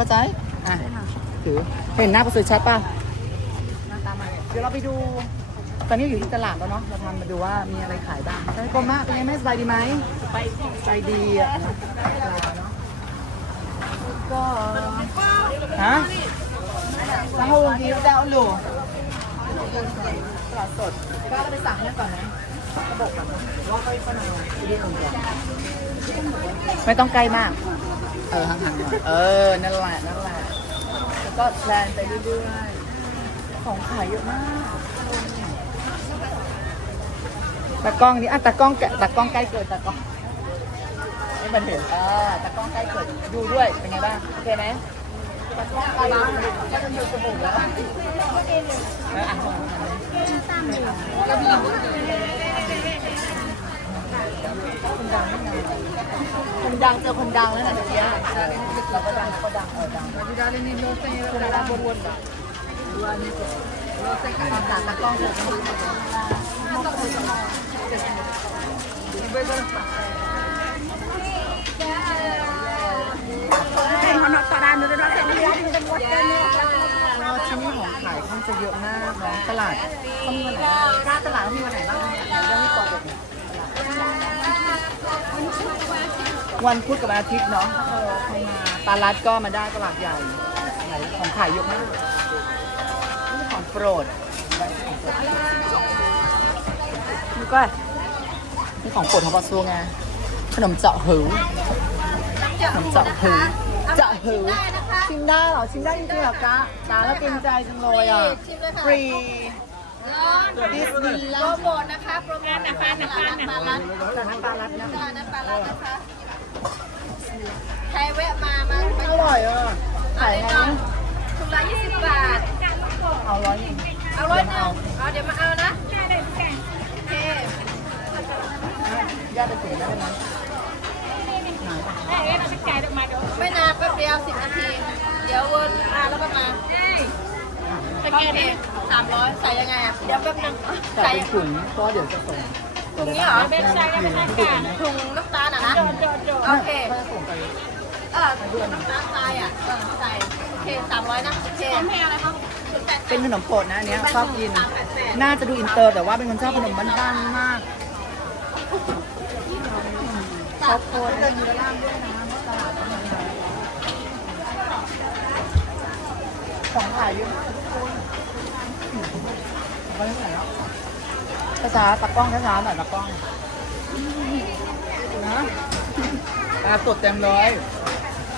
เข้าใจอะถือเห็นหน้าประสิทธิ์ชัดป่ะมาตามมาเดี๋ยวเราไปดู ตอนนี้อยู่ที่ตลาดแล้วเนาะเราทำมาดูว่ามีอะไรขายบ้างใช่กลมมากเป็นไงแม่สบายดีไหมไปที่สบายดีอะก็ฮะแล้วเขาลงทีแล้วจะเอาหลูตลาดสดก็เราไปสั่งเนี่ยก่อนนะกระบอกก่อนนะว่าเขาเป็นคนไหนที่เรียกผมก่อนไม่ต้องใกล้มาก เออห่างๆหน่อยเออ นั่นแหละนั่นแหละแล้วก็แพลนไปเรื่อยๆของขายเยอะมากตากล้องนี่อะตากล้องแกะตากล้องใกล้เกิดตากล้องให้มันเห็นเออตากล้องใกล้เกิดดูด้วยเป็นไงบ้างโอเคไหมตากล้องใกล้บ้างก็จะมีจมูกแล้วเอออะ คนดังเจอคนดังแล้วนะเดี๋ยวนี้เราก็ดังเราก็ดังเออดังคนดังวนๆแบบตามตากล้องเลยเขานอตาดานดูดูเสร็จแล้เป็นวัดกันเนี่ยก็ที่นี่ของขายค่อนจะเยอะมากเนาะตลาดเขามีวันไหนกล้าตลาดเขามีวันไหนบ้างเนี่ยเรื่องที่ปอดเนี่ย วันพุธกับวันอาทิตย์เนาะเออใครมาตลาดก็มาได้ตลาดใหญ่ไหนของขายเยอะมากนี่ของโปรดนี่ก็นี่ของโปรดของปอซัวไงขนมเจาะหูขนมเจาะหูเจาะหูชิมได้เหรอชิมได้จริงๆเหรอกะตาแล้วเต็มใจจังเลยอะชิมเลยค่ะฟรี บิสมิลโปลารโมทนะคะโปรโมทนะคะนะคะปลาลัดจากน้ำปลาลัดนะตลาดน้ำปลาลัดนะคะใครแวะมามาไปอร่อยอะขายเลยไงน้องนะถุงละ20บาทเอาร้อยหนึ่งเอาร้อยหนึ่งเอาเดี๋ยวมาเอานะโอเคย่าไปถึงได้ไหมไม่นานแป๊บเดียว10นาที เดี๋ยววนมาแล้วก็มาโอเค สามร้อยใส่ยังไงอะเดี๋ยวแป๊บนึงใส่ใส่เป็นถุงเพราะเดี๋ยวจะส่งถุงนี้เหรอเป็นใส่แล้วเป็นถุงนะถุงน้ำตาลอะนะโอเคถ้าส่งไปเออน้ำตาลทรายอะเออใส่โอเคสามร้อยนะโอเคแพงอะไรครับเป็นขนมโปรดนะอันเนี้ยชอบกิน น่าจะดูอินเตอร์แต่ว่าเป็นคนชอบขนมบ้านๆมากชอบโคนเลยมีร้านด้วยนะตลาดก็มีนะของขายเยอะมากทุกคน ไปที่ไหนแล้วช้าๆตากล้องช้าๆหน่อยตากล้องนะตาสดเต็มเลย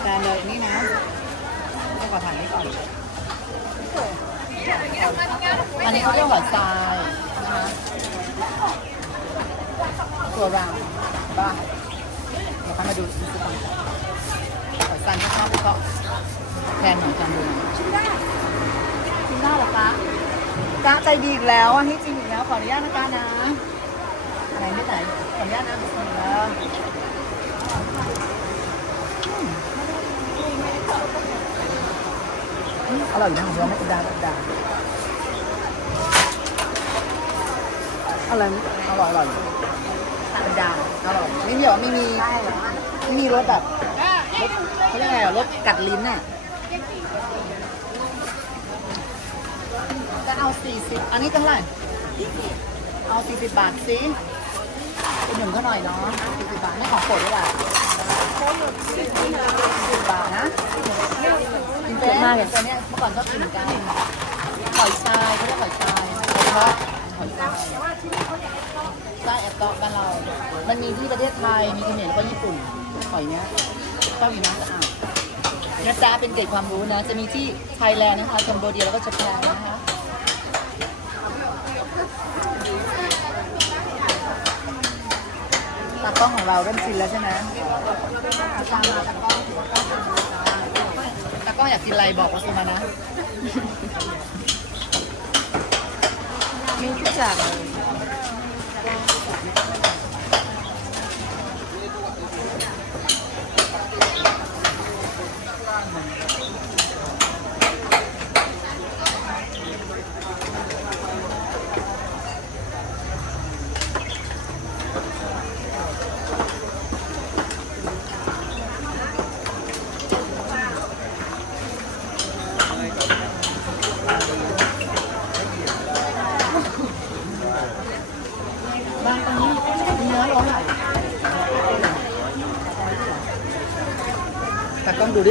แทนเลยนี่นะต้องขอถ่ายนี้ก่อนอันนี้เขาเรียกหัวทรายนะคะตัวรางบ้างเดี๋ยวข้ามาดูอีกสักก่อนหัวทรายก็ชอบก็แทนของจันดูหน่อยชิมได้ชิมได้เหรอคะ จ้าใจดีอีกแล้วอันนี้จริงอีกแล้วขออนุญาตนะจ้านะไหนไม่ไหนขออนุญาตนะบิสมิลลาห์อืมอร่อยอยู่นะของเราไม่กระดาษกระดาษอร่อยไหมอร่อยอร่อยธรรมดาอร่อยไม่มีหรอไม่มีไม่มีรสแบบรสเขาเรียกไงอะรสกัดลิ้นอะจะ เอาสี่สิบอันนี้เท่าไหร่เอาสี่สิบบาทสิเป็นหนึ่งก็หน่อยเนาะสี่สิบบาทไม่ของโปรดด้วยล่ะสี่สิบบาทนะกินเยอะมากเลยตัวเนี้ยเมื่อก่อนชอบกินกันหอยทรายเขาเรียกหอยทรายเพราะหอยทรายใต้แอปเตาะบ้านเรา มันมีที่ประเทศไทย มีเขมรแล้วก็ญี่ปุ่นหอยเนี้ยเจ้าอยู่น้ำสะอาดนะจ๊ะเป็นเกร็ดความรู้นะ จะมีที่ไทยแลนด์นะคะคัมโบเดียแล้วก็ญี่ปุ่นนะคะ ตากล้องของเราเริ่มชินแล้วใช่ไหมตามมาตากล้องตากล้องอยากกินอะไรบอกมาสุมานะ มีทุกอย่างเลย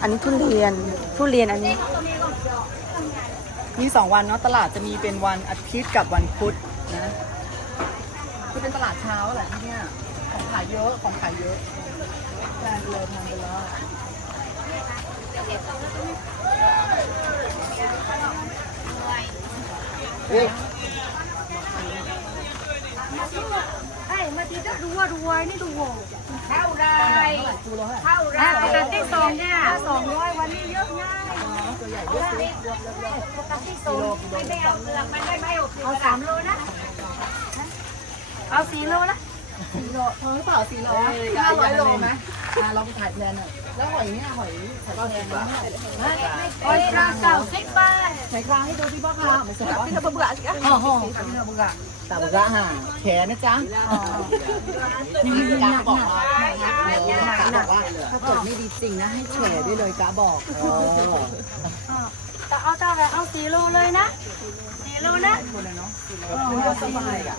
อันนี้ทุเรียน ทุเรียนอันนี้ มีสองวันเนาะตลาดจะมีเป็นวันอาทิตย์กับวันพุธนะคือเป็นตลาดเช้าแหละที่เนี่ยของขายเยอะของขายเยอะแพลนไปเลยแพลนไปเลยเฮ้ ไอ้มาทีจะดูว่าดูไว้นี่ดูโหเท่าไร ดูแล้ว เท่า ไรปกติสองเนี่ยสองร้อยวันนี้เยอะง่ายตัวใหญ่เยอะสิปกติสองไม่ไม่เอาเปลือกมันไม่ไม่เอาสามโลนะ เอาสี่โลนะสี่โลพอหรือเปล่าสี่โลห้าร้อยโลไหมอ่าเราไปถ่ายแพลนอะ แล้วหอยเนี่ยหอยหอยแพลนนะโอ้ยราเก้าสิบบาทใส่คลางให้ดูที่พ่อค้าไม่ใช่หรอที่เราเบื่อสิคะอ๋ออ๋อตาบุกะห่าแขนนะจ๊ะนี่กาบอกว่าเออกาบอกว่าถ้าเกิดไม่ดีจริงนะให้แฉได้เลยกาบอกเออแต่เอาเท่าไรเอาสีโลเลยนะสีโลนะคนเลยเนาะมันก็สบายอะ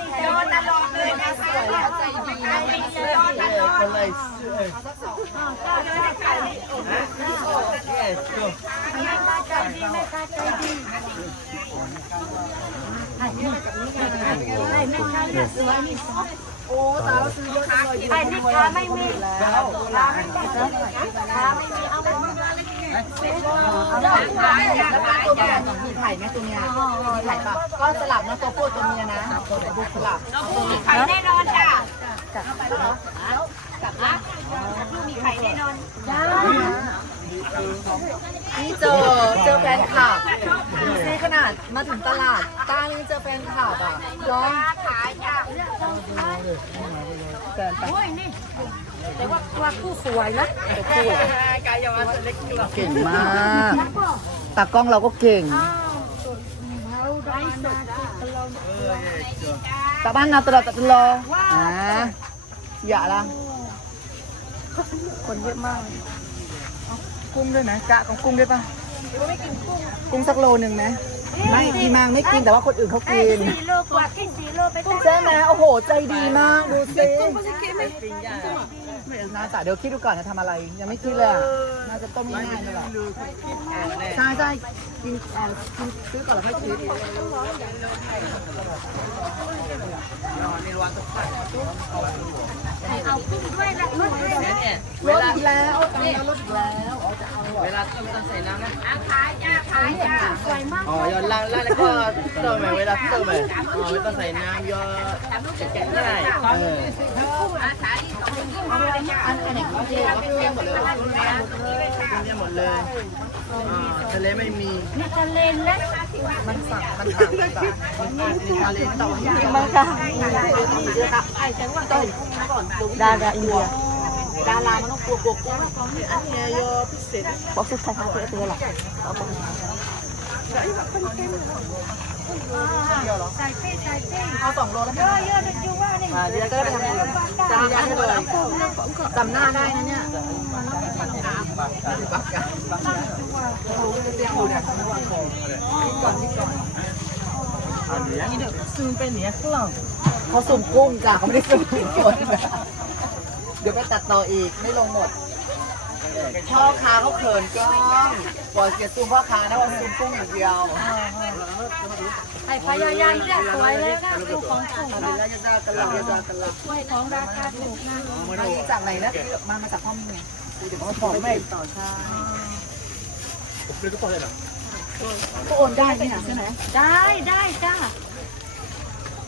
าเยอะหรอมันไม่เยอะเยอะขนาดนั้นจ้าเวลาได้นี่แบบนี้แหละเก้าเก้าให้ให้เก้าเก้าให้แปดให้เลยเจ็ดไม่ไม่เบคานี่ใจดีนะเบคาใจดียอดตลอดใจดียอดตลอดเลยนะสวยแล้วใจดีนะก็เลยซื้อก็เลยให้ขายไม่ไม่คาใจดีไม่คาใจดีให้นี่ให้ไม่คาเนี่ยสวยนี่โอ้ตาเราซื้อเยอะจังเลยไอ้นี่ขาไม่มีแล้วขาไม่มีขาไม่มีเอาไปเอาได้ขายแล้วก็ตัวแม่มีไข่ไหมตัวเนี้ยมีไข่ปะก็สลับนะตัวผู้ตัว เมียนะตัวผู้สลับไข่แน่นอนจ้ะมีไข่แน่นอนจ้านี่เจอเจอแฟนคลับดูซิขนาดมาถึงตลาดตายังเจอแฟนคลับอะย้อนขายจ้ะแฟนไปโอ้ยนี่แต่ว่าว่าคู่สวยนะเก่งมากตากล้องเราก็เก่งได้ส ดตาบ้านนาตลอดตลอดอ่าอย่าละคนเยอะมากกุ้งด้วยนะกะของกุ้งด้วยปะกุ้งสักโลหนึ่งไหมไม่อีมางไม่กินแต่ว่าคนอื่นเขากิน สี่โลกว่ากินสี่โลไปจ้ะใช่ไหมโอ้โห ใจดีมาก ดูสิไม่น่าจะเดี๋ยวคิดดูก่อนจะทำอะไร ยังไม่คิดเลยอะน่าจะต้มง่ายๆนี่แหละใช่ใช่กินเอ่อกินซื้อก่อนแล้วค่อยคิด เอากุ้งด้วยละลดด้วยนะรถอีกแล้วตอนนี้รถอีกแล้วอ๋อจะเอาเหรอเวลาไม่ต้องใส่น้ำนะเอาขายจ้าขายจ้าสวยมากอ๋อย้อนล่างล่างแล้วก็เติมใหม่เวลาเติมใหม่อ๋อไม่ต้องใส่น้ำย้อนจะแกะง่ายเอออั นอันไหนของเจ๊ก็เรียกหมดเลยกินได้หมดเลยทะเลไม่มีนี่ทะเลนะมันสั่งมันสั่งมันสั่งมันสั่งนี่ทะเลต่อที่จริงมั้งคะดาราอินเดียดารามันต้องกลัวกลัวกุ้งอันนี้เยอะพิเศษบอกสุดท้ายค่ะเพื่อตัวหรอใส่เป้ใส่เป้เอาสองโลแล้วเยอะเยอะจะจูว่านี่ มาเดี๋ยวก็ได้ไปทำบุญจำได้เลยจำหน้าได้นะเนี่ยก่อนที่ก่อนซูมเป็นเนี้ยกล่องเขาสุ่มกุ้งจ้ะเขาไม่ได้สุ่มคนเดี๋ยวไปตัดต่ออีกไม่ลงหมด พ่อค้าเขาเขินกล้องปล่อยเสียซูมพ่อค้านะว่าซูมกุ้งอย่างเดียวให้พยายามจะสวยเลยนะดูของถูกอะไรแล้วจะได้กันละจะได้กันละช่วยของราคาถูกนะมาจากไหนนะมามาจากห้องไงเดี๋ยวเขาบอกไม่ต่อชาโก็โอนได้นี่นะใช่ไหมได้ได้จ้า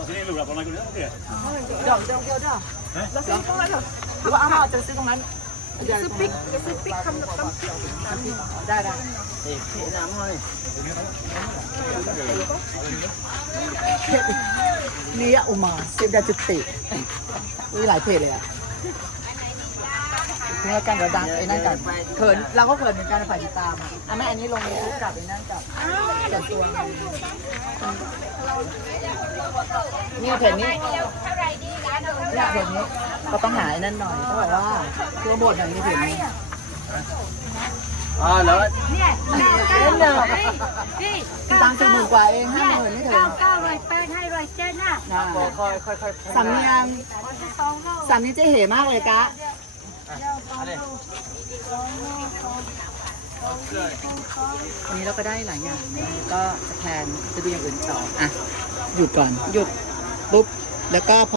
เดี๋ยวเดี๋ยวเดี๋ยวเดี๋ยวเดี๋ยวแล้วซื้อตรงนั้นเหรอหรือว่าเอามาจะซื้อตรงนั้น ซื้อปิ๊กซื้อปิ๊กคำแบบคำได้ได้เอ๊ะเทน้ำหน่อยนี่อะอุมาเซฟดาจุติมีหลายเพจเลยอะเพื่อกันระดังไอ้นั่นกันเขินเราก็เขินเหมือนกันฝ่ายติดตามอะอะแม่อันนี้ลงยูทูบกับไอ้นั่นกับกับตัวนี่เพจนี้เนี่ยเพจนี้ก็ต้องหาไอ้นั่นหน่อยเขาบอกว่าตัวบทหน่อยนี่เพจนี้อ๋อแล้วเนี่ยเก้าเก้าเลยพี่ตังค์สี่หมื่นกว่าเองห้าหมื่นไม่ถึงเก้าเก้าร้อยแปดให้ร้อยเจ็ดน่ะนะค่อยค่อยค่อยสำเนียงสองโลสำเนียงเจ๊เหมากเลยกะอันนี้เราก็ได้หลายอย่าง ก็จะแทนจะดูอย่างอื่นต่อ อะ หยุดก่อน หยุด ปุ๊บ แล้วก็